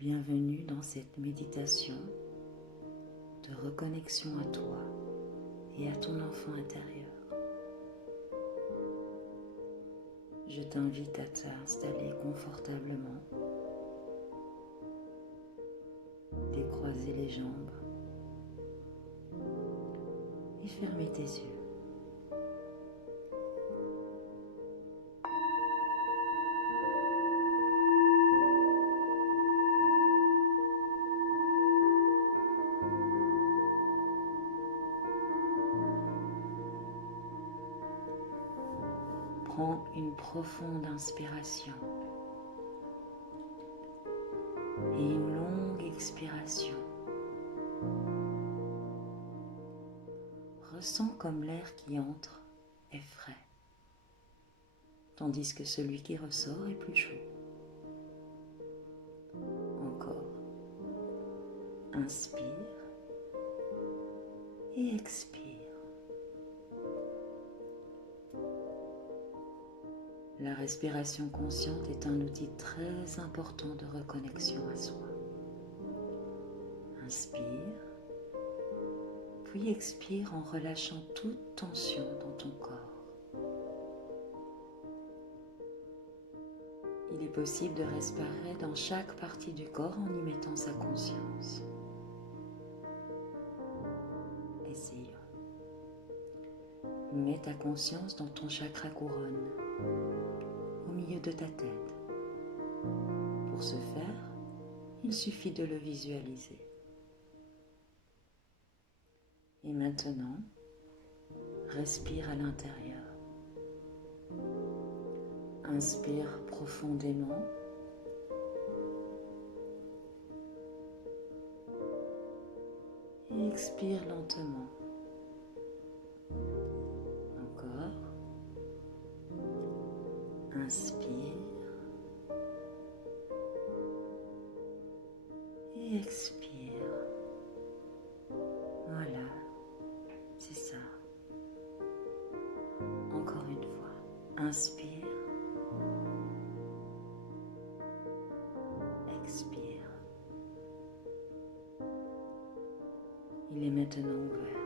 Bienvenue dans cette méditation de reconnexion à toi et à ton enfant intérieur. Je t'invite à t'installer confortablement, décroiser les jambes et fermer tes yeux. Prends une profonde inspiration et une longue expiration. Ressens comme l'air qui entre est frais, tandis que celui qui ressort est plus chaud. Encore. Inspire et expire. La respiration consciente est un outil très important de reconnexion à soi. Inspire, puis expire en relâchant toute tension dans ton corps. Il est possible de respirer dans chaque partie du corps en y mettant sa conscience. Essayons. Mets ta conscience dans ton chakra couronne, au milieu de ta tête. Pour ce faire, il suffit de le visualiser. Et maintenant, respire à l'intérieur. Inspire profondément. Et expire lentement. Encore. Inspire. Et expire. Voilà, c'est ça. Encore une fois. Inspire. Expire. Il est maintenant ouvert.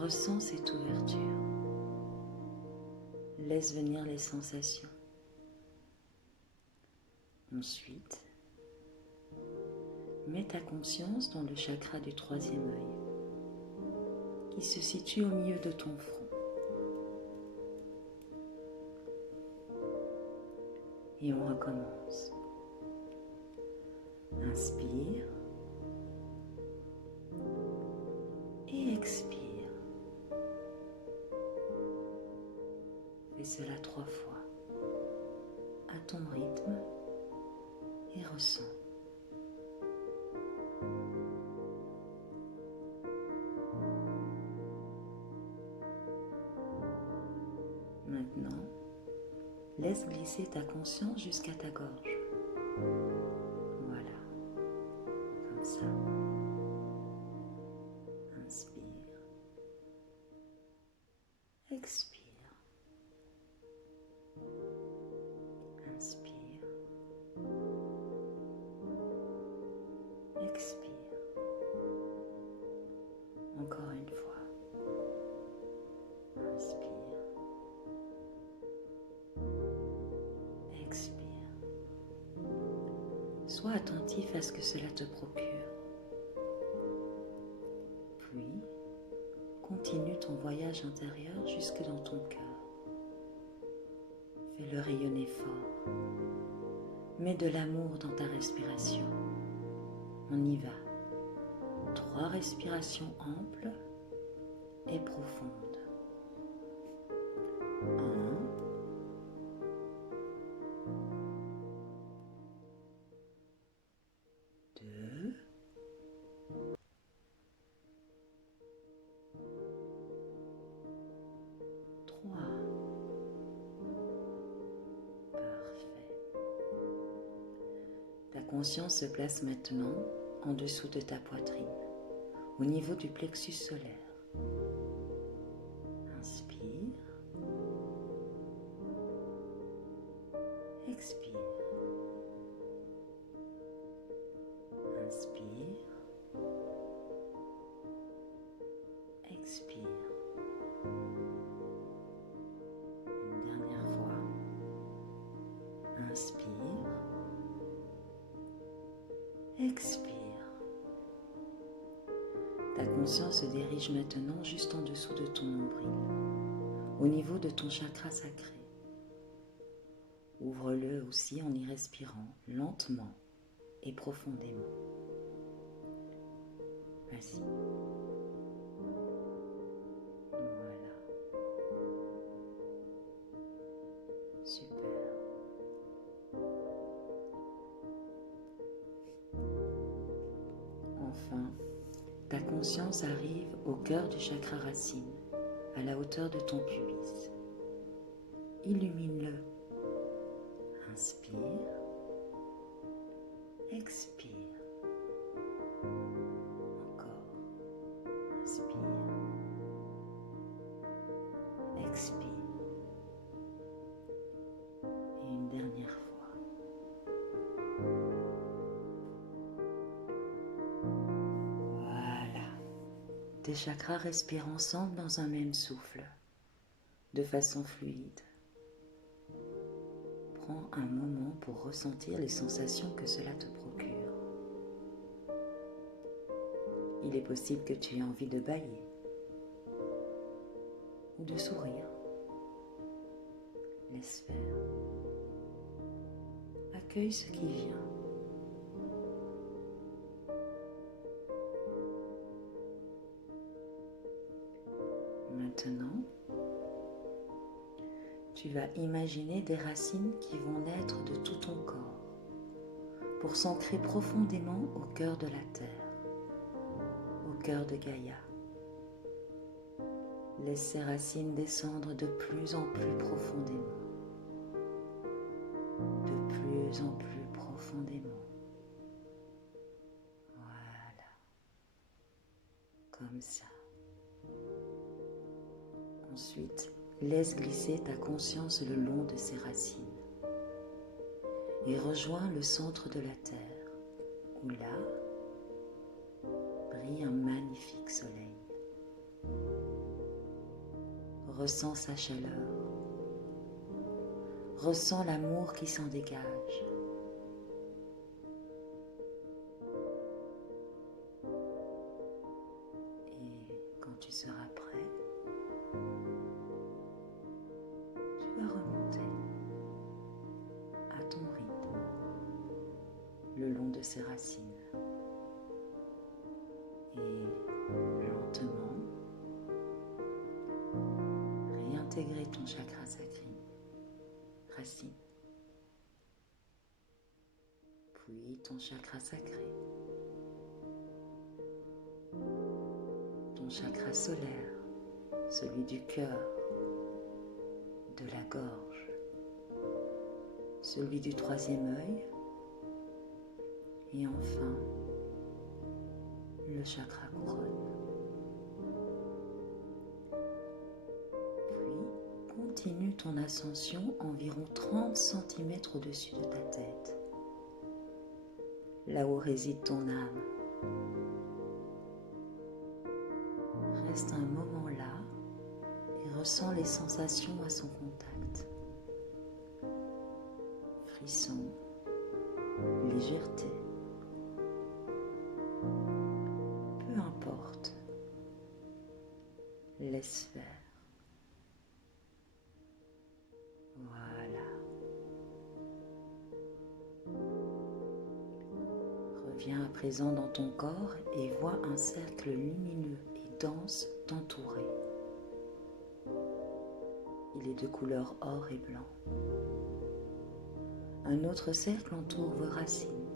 Ressens cette ouverture. Laisse venir les sensations. Ensuite, mets ta conscience dans le chakra du troisième œil, qui se situe au milieu de ton front. Et on recommence. Inspire et expire. Fais cela 3 fois, à ton rythme, et ressens. Maintenant, laisse glisser ta conscience jusqu'à ta gorge. Voilà, comme ça. Inspire. Expire. Inspire. Expire. Encore une fois. Inspire. Expire. Sois attentif à ce que cela te procure. Puis, continue ton voyage intérieur jusque dans ton cœur. Fais-le rayonner fort. Mets de l'amour dans ta respiration. On y va. 3 respirations amples et profondes. 1, 2, 3. Parfait. Ta conscience se place maintenant en dessous de ta poitrine, au niveau du plexus solaire. Inspire. Expire. Expire. Ta conscience se dirige maintenant juste en dessous de ton nombril, au niveau de ton chakra sacré. Ouvre-le aussi en y respirant lentement et profondément. Vas-y. Voilà. Super. Enfin, ta conscience arrive au cœur du chakra racine, à la hauteur de ton pubis. Illumine-le. Inspire. Expire. Encore. Inspire. Expire. Et une dernière fois. Voilà. Tes chakras respirent ensemble dans un même souffle, de façon fluide. Prends un moment pour ressentir les sensations que cela te procure. Il est possible que tu aies envie de bâiller ou de sourire. Laisse faire. Accueille ce qui vient. Maintenant, tu vas imaginer des racines qui vont naître de tout ton corps pour s'ancrer profondément au cœur de la terre, au cœur de Gaïa. Laisse ces racines descendre de plus en plus profondément, de plus en plus profondément. Voilà, comme ça. Ensuite, laisse glisser ta conscience le long de ces racines et rejoins le centre de la terre, où là brille un magnifique soleil. Ressens sa chaleur, ressens l'amour qui s'en dégage. Et quand tu seras prêt, tu vas remonter à ton rythme le long de ses racines et lentement réintégrer ton chakra sacré, racine, puis ton chakra sacré, ton chakra solaire, celui du cœur, de la gorge, celui du troisième œil et enfin le chakra couronne. Puis continue ton ascension environ 30 cm au-dessus de ta tête, là où réside ton âme. Reste un moment là et ressens les sensations à son contact. Frissons, légèreté. Peu importe. Laisse faire. Voilà. Reviens à présent dans ton corps et vois un cercle lumineux et dense t'entourer. Il est de couleur or et blanc. Un autre cercle entoure vos racines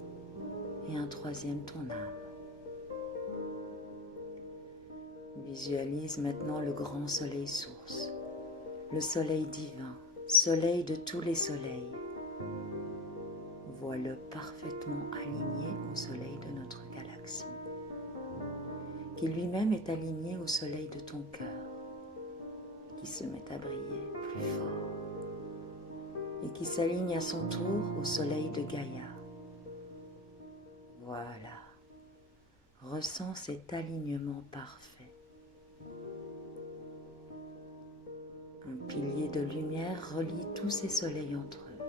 et un troisième ton âme. Visualise maintenant le grand soleil source, le soleil divin, soleil de tous les soleils. Vois-le parfaitement aligné au soleil de notre galaxie, qui lui-même est aligné au soleil de ton cœur, qui se met à briller plus fort et qui s'aligne à son tour au soleil de Gaïa. Voilà, ressens cet alignement parfait. Un pilier de lumière relie tous ces soleils entre eux.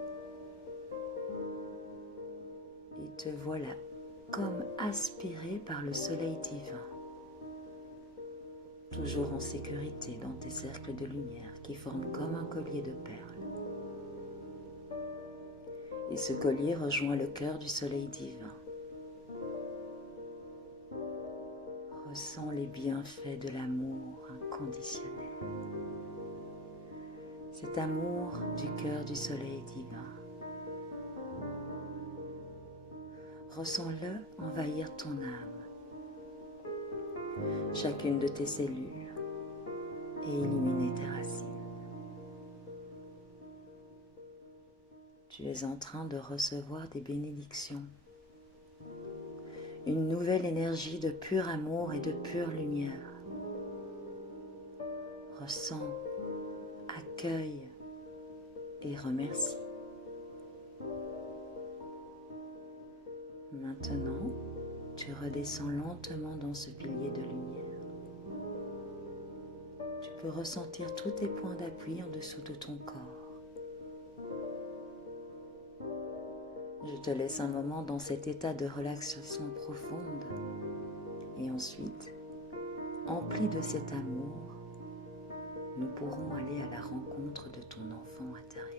Et te voilà comme aspiré par le soleil divin, toujours en sécurité dans tes cercles de lumière qui forment comme un collier de perles. Et ce collier rejoint le cœur du soleil divin. Ressens les bienfaits de l'amour inconditionnel. Cet amour du cœur du soleil divin. Ressens-le envahir ton âme, chacune de tes cellules et illuminer tes racines. Tu es en train de recevoir des bénédictions, une nouvelle énergie de pur amour et de pure lumière. Ressens, accueille et remercie. Maintenant, tu redescends lentement dans ce pilier de lumière. Tu peux ressentir tous tes points d'appui en dessous de ton corps. Je te laisse un moment dans cet état de relaxation profonde et ensuite, empli de cet amour, nous pourrons aller à la rencontre de ton enfant intérieur.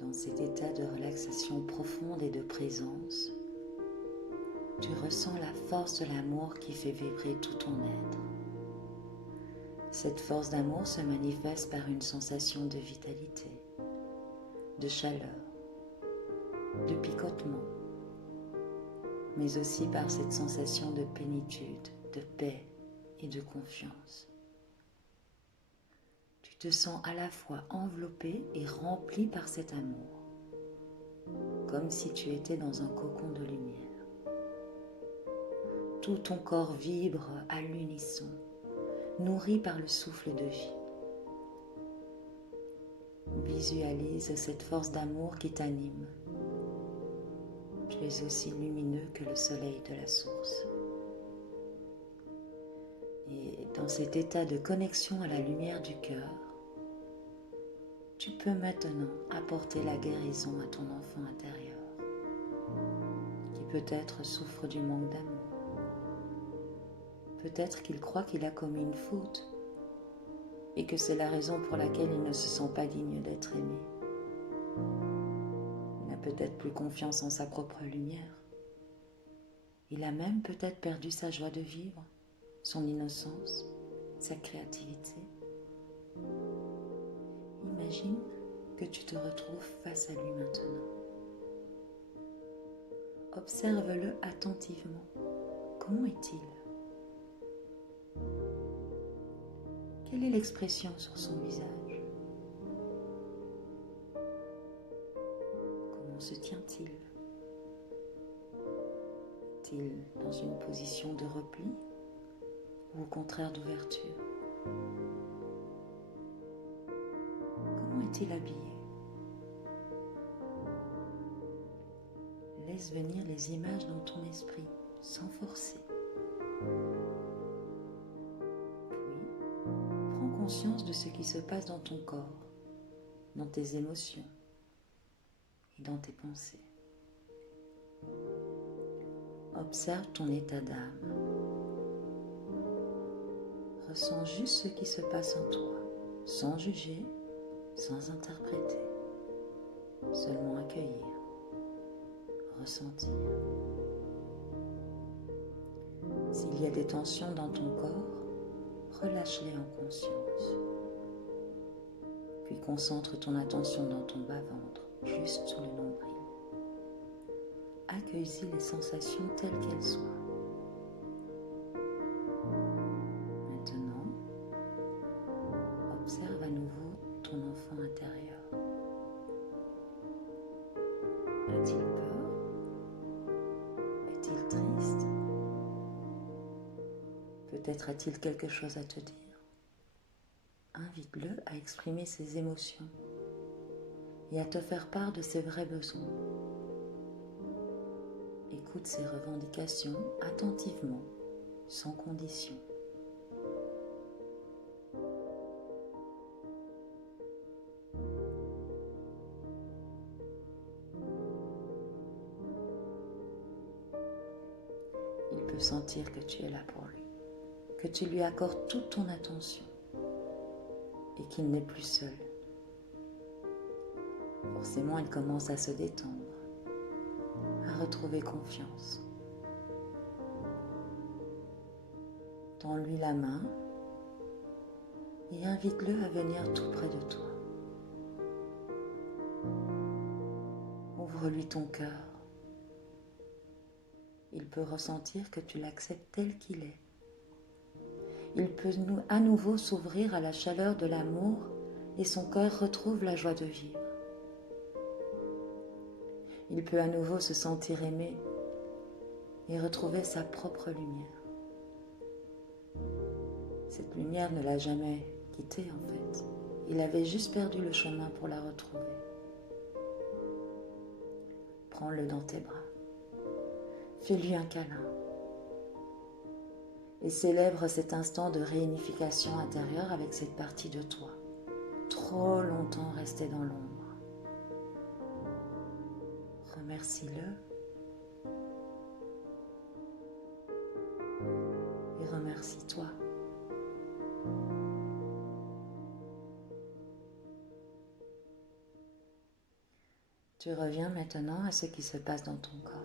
Dans cet état de relaxation profonde et de présence, tu ressens la force de l'amour qui fait vibrer tout ton être. Cette force d'amour se manifeste par une sensation de vitalité, de chaleur, de picotement, mais aussi par cette sensation de plénitude, de paix et de confiance. Tu te sens à la fois enveloppé et rempli par cet amour, comme si tu étais dans un cocon de lumière. Tout ton corps vibre à l'unisson, nourri par le souffle de vie. Visualise cette force d'amour qui t'anime. Tu es aussi lumineux que le soleil de la source. Et dans cet état de connexion à la lumière du cœur, tu peux maintenant apporter la guérison à ton enfant intérieur, qui peut-être souffre du manque d'amour. Peut-être qu'il croit qu'il a commis une faute et que c'est la raison pour laquelle il ne se sent pas digne d'être aimé. Il n'a peut-être plus confiance en sa propre lumière. Il a même peut-être perdu sa joie de vivre, son innocence, sa créativité. Imagine que tu te retrouves face à lui maintenant. Observe-le attentivement. Comment est-il? Quelle est l'expression sur son visage? Comment se tient-il? Est-il dans une position de repli ou au contraire d'ouverture? Comment est-il habillé? Laisse venir les images dans ton esprit, sans forcer. Puis, prends conscience de ce qui se passe dans ton corps, dans tes émotions et dans tes pensées. Observe ton état d'âme. Ressens juste ce qui se passe en toi, sans juger, sans interpréter, seulement accueillir, ressentir. S'il y a des tensions dans ton corps, relâche-les en conscience. Puis concentre ton attention dans ton bas-ventre, juste sous le nombril. Accueille-y les sensations telles qu'elles soient. Maintenant, Peut-être a-t-il quelque chose à te dire. Invite-le à exprimer ses émotions et à te faire part de ses vrais besoins. Écoute ses revendications attentivement, sans condition. Il peut sentir que tu es là pour lui, que tu lui accordes toute ton attention et qu'il n'est plus seul. Forcément, il commence à se détendre, à retrouver confiance. Tends-lui la main et invite-le à venir tout près de toi. Ouvre-lui ton cœur. Il peut ressentir que tu l'acceptes tel qu'il est. Il peut à nouveau s'ouvrir à la chaleur de l'amour et son cœur retrouve la joie de vivre. Il peut à nouveau se sentir aimé et retrouver sa propre lumière. Cette lumière ne l'a jamais quitté en fait. Il avait juste perdu le chemin pour la retrouver. Prends-le dans tes bras. Fais-lui un câlin. Et célèbre cet instant de réunification intérieure avec cette partie de toi, trop longtemps restée dans l'ombre. Remercie-le et remercie-toi. Tu reviens maintenant à ce qui se passe dans ton corps.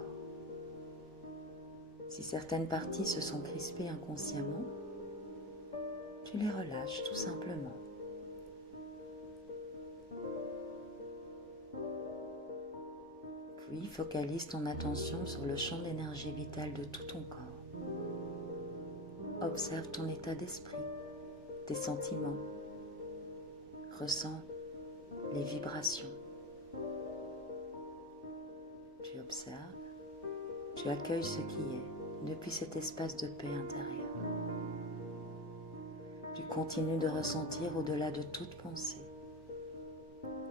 Si certaines parties se sont crispées inconsciemment, tu les relâches tout simplement. Puis focalise ton attention sur le champ d'énergie vitale de tout ton corps. Observe ton état d'esprit, tes sentiments. Ressens les vibrations. Tu observes, tu accueilles ce qui est depuis cet espace de paix intérieure. Tu continues de ressentir au-delà de toute pensée.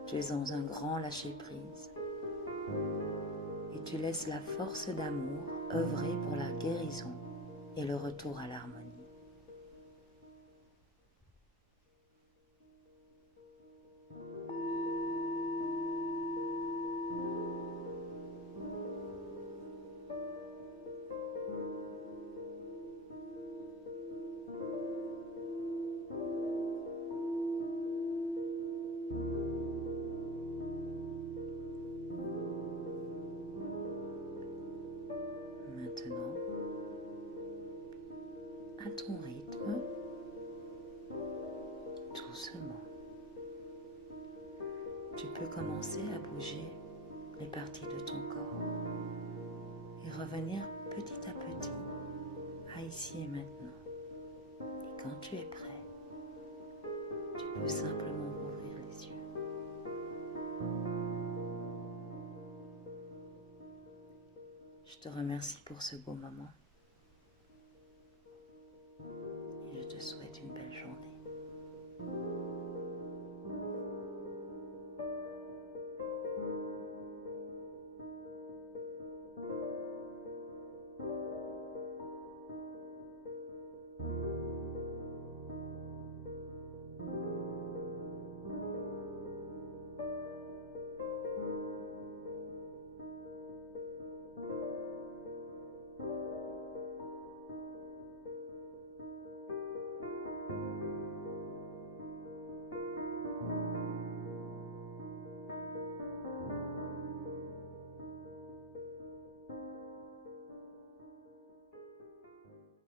Tu es dans un grand lâcher-prise et tu laisses la force d'amour œuvrer pour la guérison et le retour à l'harmonie. Maintenant, à ton rythme, doucement, tu peux commencer à bouger les parties de ton corps et revenir petit à petit à ici et maintenant. Et quand tu es prêt, tu peux simplement ouvrir les yeux. Je te remercie pour ce beau moment et je te souhaite